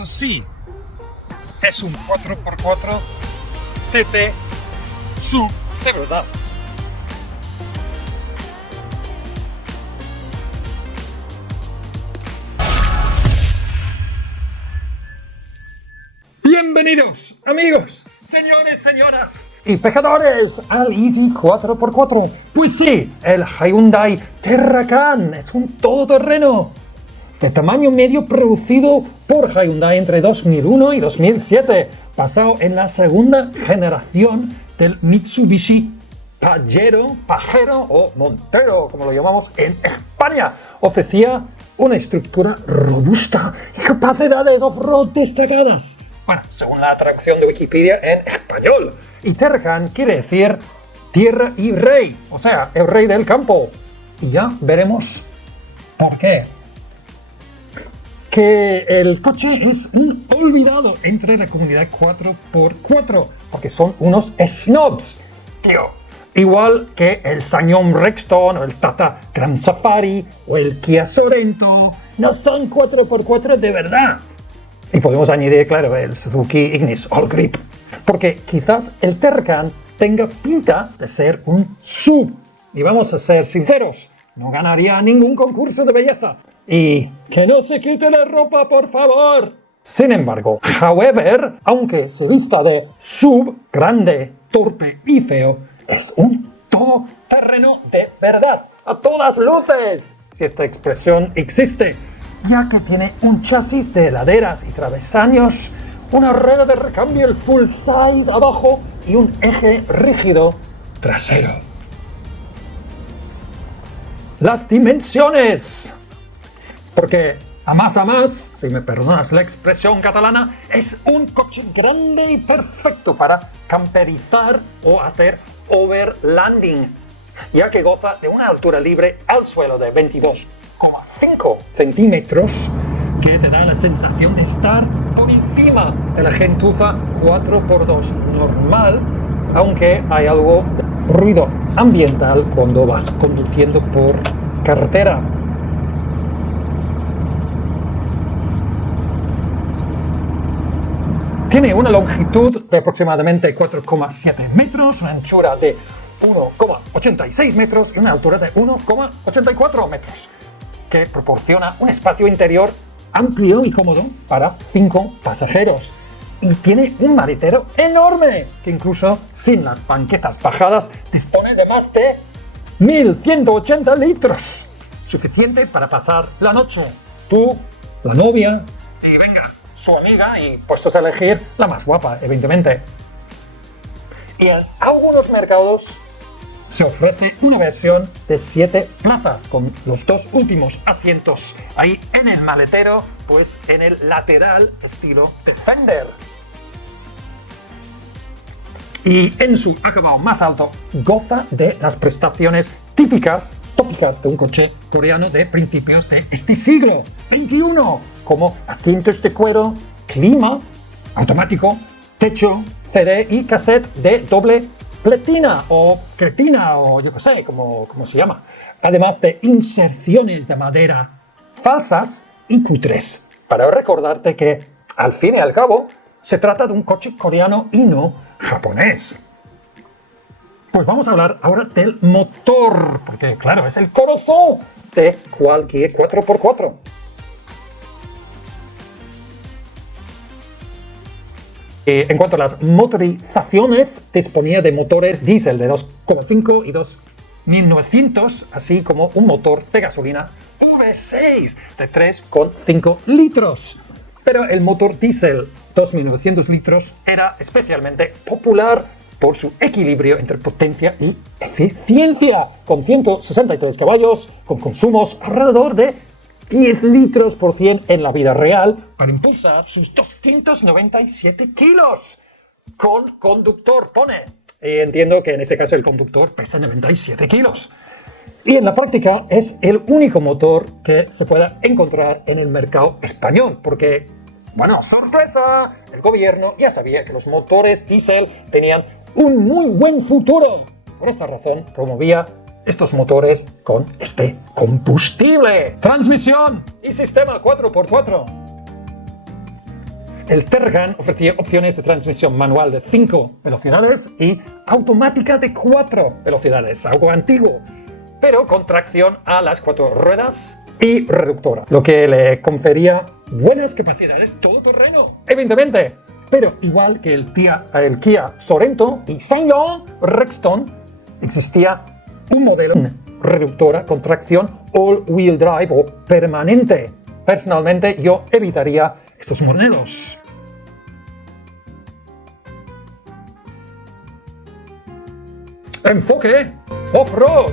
Esto sí, es un 4x4 TT SUV de verdad. Bienvenidos, amigos, señores, señoras y pecadores al Easy 4x4. Pues sí, el Hyundai Terracan es un todoterreno de tamaño medio producido por Hyundai entre 2001 y 2007, basado en la segunda generación del Mitsubishi Pajero o Montero, como lo llamamos en España. Ofrecía una estructura robusta y capacidades off-road destacadas. Bueno, según la traducción de Wikipedia en español. Y Terracan quiere decir tierra y rey, o sea, el rey del campo. Y ya veremos por qué. Que el coche es un olvidado entre la comunidad 4x4, porque son unos snobs, tío. Igual que el Sanyong Rexton o el Tata Grand Safari o el Kia Sorento, no son 4x4 de verdad. Y podemos añadir, claro, el Suzuki Ignis All Grip, porque quizás el Terracan tenga pinta de ser un SUV. Y vamos a ser sinceros, no ganaría ningún concurso de belleza. Y que no se quite la ropa, por favor. Sin embargo, aunque se vista de SUV, grande, torpe y feo, es un todoterreno de verdad, a todas luces, si esta expresión existe, ya que tiene un chasis de heladeras y travesaños, una rueda de recambio el full size abajo y un eje rígido trasero. Las dimensiones. Porque a más, si me perdonas la expresión catalana, es un coche grande y perfecto para camperizar o hacer overlanding, ya que goza de una altura libre al suelo de 22,5 centímetros, que te da la sensación de estar por encima de la gentuza 4x2 normal, aunque hay algo de ruido ambiental cuando vas conduciendo por carretera. Tiene una longitud de aproximadamente 4,7 metros, una anchura de 1,86 metros y una altura de 1,84 metros, que proporciona un espacio interior amplio y cómodo para 5 pasajeros. Y tiene un maletero enorme, que incluso sin las banquetas bajadas dispone de más de 1.180 litros. Suficiente para pasar la noche. Tú, la novia y venga, su amiga, y puestos a elegir la más guapa, evidentemente. Y en algunos mercados se ofrece una versión de 7 plazas, con los 2 últimos asientos ahí en el maletero, pues en el lateral estilo Defender. Y en su acabado más alto goza de las prestaciones tópicas de un coche coreano de principios de este siglo XXI, como asientos de cuero, clima automático, techo, CD y cassette de doble pletina o cretina o yo qué sé, como se llama, además de inserciones de madera falsas y cutres, para recordarte que al fin y al cabo se trata de un coche coreano y no japonés. Pues vamos a hablar ahora del motor, porque claro, es el corazón de cualquier 4x4. En cuanto a las motorizaciones, disponía de motores diésel de 2,5 y 2.900, así como un motor de gasolina V6 de 3,5 litros. Pero el motor diésel 2.900 litros era especialmente popular por su equilibrio entre potencia y eficiencia, con 163 caballos, con consumos alrededor de 10 litros por 100 en la vida real, para impulsar sus 297 kilos. Con conductor, pone. Entiendo que en este caso el conductor pesa 97 kilos. Y en la práctica es el único motor que se pueda encontrar en el mercado español, porque, bueno, sorpresa, el gobierno ya sabía que los motores diésel tenían un muy buen futuro. Por esta razón promovía estos motores con este combustible. Transmisión y sistema 4x4. El Tergan ofrecía opciones de transmisión manual de 5 velocidades y automática de 4 velocidades, algo antiguo, pero con tracción a las 4 ruedas y reductora, lo que le confería buenas capacidades todoterreno, evidentemente. Pero igual que el Kia Sorento y Ssangyong Rexton, existía un modelo reductora con tracción all-wheel drive o permanente. Personalmente, yo evitaría estos modelos. Enfoque off-road.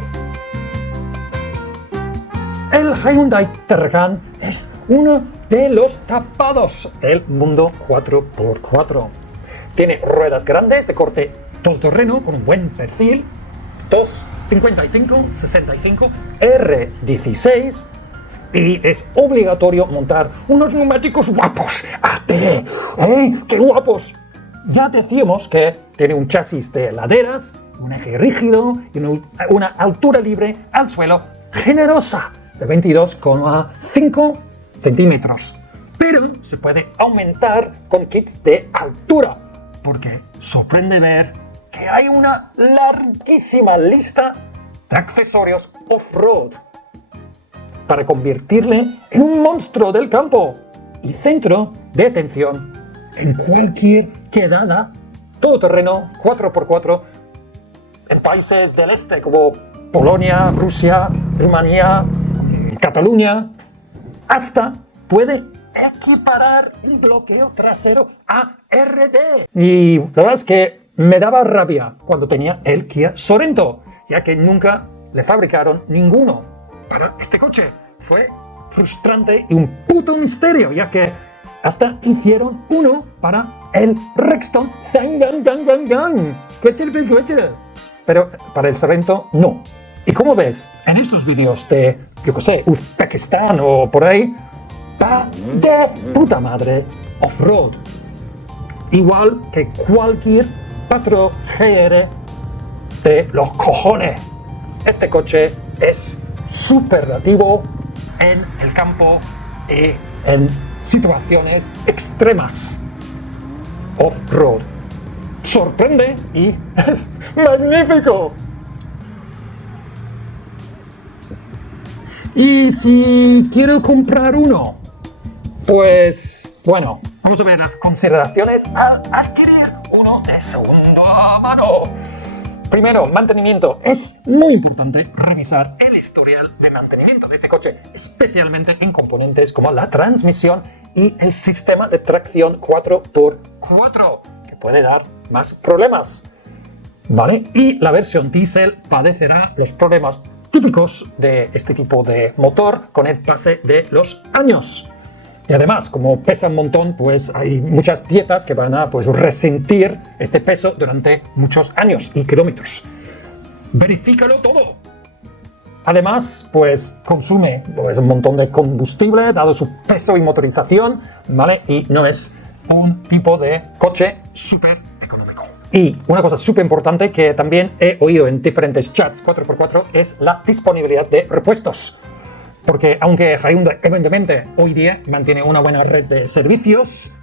El Hyundai Tergan es uno de los tapados del mundo 4x4. Tiene ruedas grandes de corte todoterreno con un buen perfil, 255-65 R16, y es obligatorio montar unos neumáticos guapos. ¡AT! ¡Qué guapos! Ya decíamos que tiene un chasis de laderas, un eje rígido y una altura libre al suelo generosa de 22,5 centímetros. Pero se puede aumentar con kits de altura, porque sorprende ver que hay una larguísima lista de accesorios off-road para convertirle en un monstruo del campo y centro de atención en cualquier quedada todoterreno 4x4 en países del este como Polonia, Rusia, Rumanía, Cataluña. Hasta puede equiparar un bloqueo trasero ARD. Y la verdad es que me daba rabia cuando tenía el Kia Sorento, ya que nunca le fabricaron ninguno para este coche. Fue frustrante y un puto misterio, ya que hasta hicieron uno para el Rexton pero para el Sorento no. Y como ves en estos vídeos de, yo qué sé, Uzbekistán o por ahí, va de puta madre off-road. Igual que cualquier 4 GR de los cojones. Este coche es superlativo en el campo y en situaciones extremas. Off-road. Sorprende y es magnífico. Y si quiero comprar uno, pues bueno, vamos a ver las consideraciones al adquirir uno de segunda mano. Primero, mantenimiento. Es muy importante revisar el historial de mantenimiento de este coche, especialmente en componentes como la transmisión y el sistema de tracción 4x4, que puede dar más problemas, ¿vale? Y la versión diésel padecerá los problemas típicos de este tipo de motor con el pase de los años. Y además, como pesa un montón, pues hay muchas piezas que van a resentir este peso durante muchos años y kilómetros. Verifícalo todo. Además, consume un montón de combustible, dado su peso y motorización, ¿vale? Y no es un tipo de coche súper económico. Y una cosa súper importante que también he oído en diferentes chats 4x4 es la disponibilidad de repuestos. Porque aunque Hyundai evidentemente hoy día mantiene una buena red de servicios,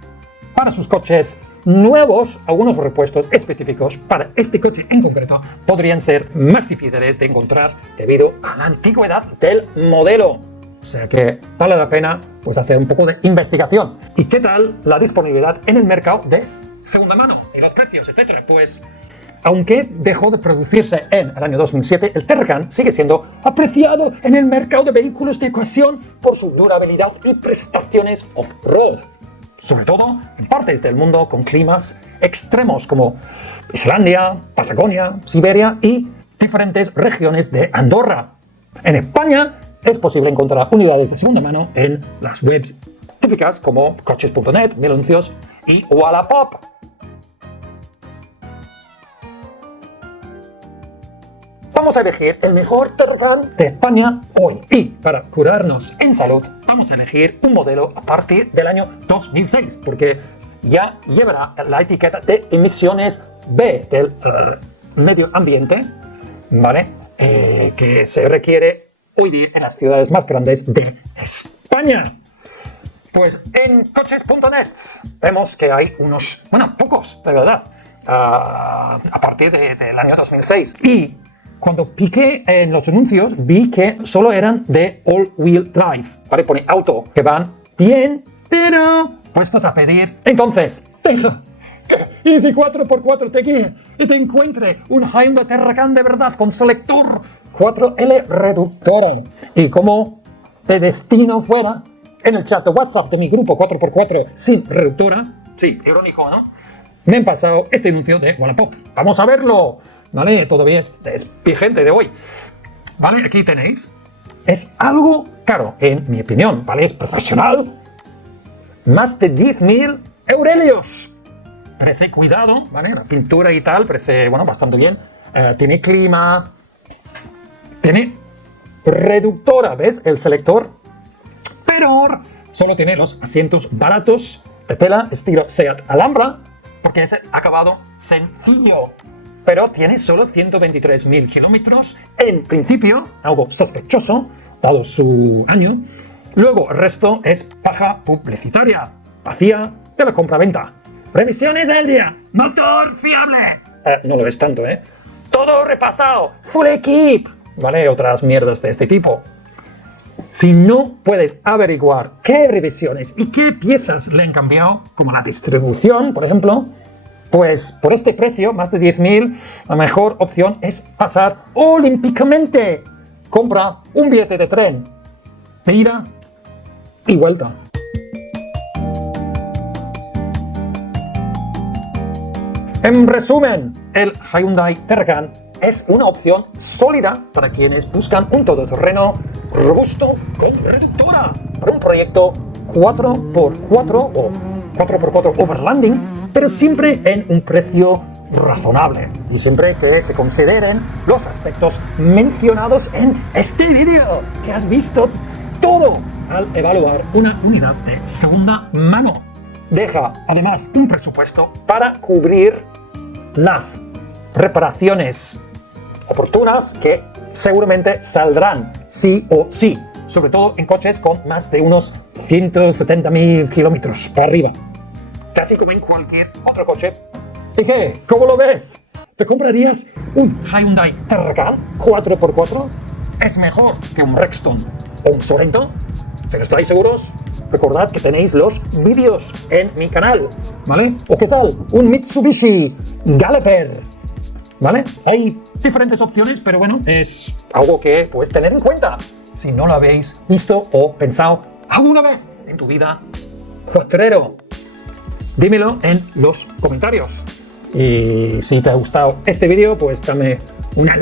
para sus coches nuevos, algunos repuestos específicos para este coche en concreto podrían ser más difíciles de encontrar debido a la antigüedad del modelo. O sea que vale la pena hacer un poco de investigación. ¿Y qué tal la disponibilidad en el mercado de segunda mano? Y los precios, etcétera. Aunque dejó de producirse en el año 2007, el Tergan sigue siendo apreciado en el mercado de vehículos de ocasión por su durabilidad y prestaciones off-road. Sobre todo en partes del mundo con climas extremos como Islandia, Patagonia, Siberia y diferentes regiones de Andorra. En España es posible encontrar unidades de segunda mano en las webs típicas como coches.net, Mil Anuncios y Wallapop. Vamos a elegir el mejor Tergan de España hoy. Y para curarnos en salud, vamos a elegir un modelo a partir del año 2006, porque ya llevará la etiqueta de emisiones B del medio ambiente, ¿vale? Que se requiere hoy día en las ciudades más grandes de España. Pues en coches.net vemos que hay unos, bueno, pocos, de verdad, a partir del año 2006. Y cuando piqué en los anuncios, vi que solo eran de all-wheel drive. Vale, pone auto, que van bien, pero puestos a pedir. Entonces, ¿y si 4x4 te guíe y te encuentre un Hyundai Terracan de verdad con selector 4L reductora? Y como de destino fuera, en el chat de WhatsApp de mi grupo 4x4 sin reductora, sí, irónico, ¿no?, me han pasado este anuncio de Wallapop. Vamos a verlo, ¿vale? Todavía es vigente de hoy. ¿Vale? Aquí tenéis. Es algo caro, en mi opinión, ¿vale? Es profesional. Más de 10.000 eurelios. Parece cuidado, ¿vale? La pintura y tal parece, bueno, bastante bien. Tiene clima. Tiene reductora, ¿ves? El selector. Pero solo tiene los asientos baratos de tela estilo Seat Alhambra, porque es acabado sencillo, pero tiene solo 123.000 kilómetros, en principio, algo sospechoso, dado su año. Luego, el resto es paja publicitaria, vacía de la compra-venta. Revisiones del día, motor fiable. No lo es tanto, ¿eh? Todo repasado, full equip, ¿vale? Otras mierdas de este tipo. Si no puedes averiguar qué revisiones y qué piezas le han cambiado, como la distribución, por ejemplo, pues por este precio, más de 10.000, la mejor opción es pasar olímpicamente. Compra un billete de tren de ida y vuelta. En resumen, el Hyundai Terracan es una opción sólida para quienes buscan un todoterreno robusto con reductora para un proyecto 4x4 o 4x4 overlanding, pero siempre en un precio razonable y siempre que se consideren los aspectos mencionados en este vídeo, que has visto todo al evaluar una unidad de segunda mano. Deja además un presupuesto para cubrir las reparaciones oportunas que seguramente saldrán sí o sí, sobre todo en coches con más de unos 170.000 kilómetros para arriba, casi como en cualquier otro coche. ¿Y qué? ¿Cómo lo ves? ¿Te comprarías un Hyundai Terracan 4x4? ¿Es mejor que un Rexton o un Sorento? Si no estáis seguros, recordad que tenéis los vídeos en mi canal, ¿vale? ¿O qué tal? Un Mitsubishi Galloper, ¿vale? Hay diferentes opciones, pero bueno, es algo que puedes tener en cuenta si no lo habéis visto o pensado alguna vez en tu vida cuatrero. Dímelo en los comentarios. Y si te ha gustado este vídeo, pues dame una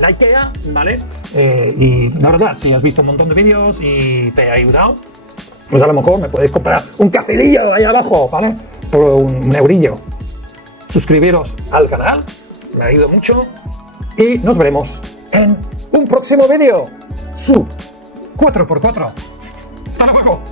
likea, ¿vale? Y la verdad, si has visto un montón de vídeos y te ha ayudado, pues a lo mejor me podéis comprar un cafelillo ahí abajo, ¿vale? Por un eurillo. Suscribiros al canal, me ayuda mucho. Y nos veremos en un próximo vídeo. Su 4x4. ¡Hasta luego!